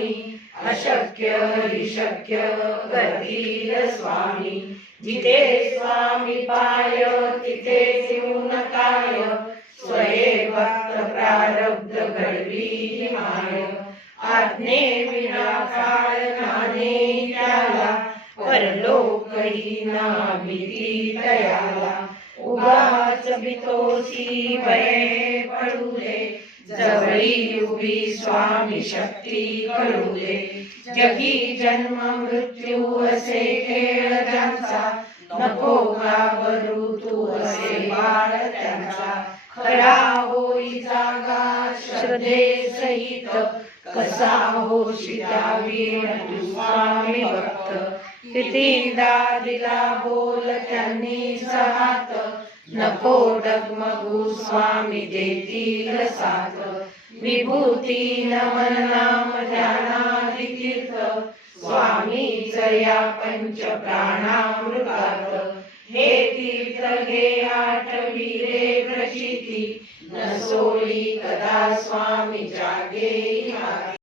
स्वामी अशक्य हि शक्य करतील स्वामी जिथे स्वामी पाय तिथे शिवून काय स्वये भक्त प्रारब्ध घडवी माय आज्ञे विना काळ नाने त्याला परलोकही ना भीती तयाला उगाच बितोसी भये पडुले जवळी उभी स्वामी शक्ती कळुले जगी जन्म मृत्यू असे खेळ ज्यांचा नको घाबरू तू असे बाळ त्यांचा खरा होई जागा श्रद्धे सहित कसा होशी द्यावी तू स्वामी भक्त कितीदा दिला बोल त्यांनी साथ नको डगमगू स्वामी देतील साथ विभूती नमन नाम ध्यानादि तीर्थ स्वामीच या पंच प्राणामृतात हे तीर्थ घे आठविले प्रचिती न सोडी कदा स्वामी जागे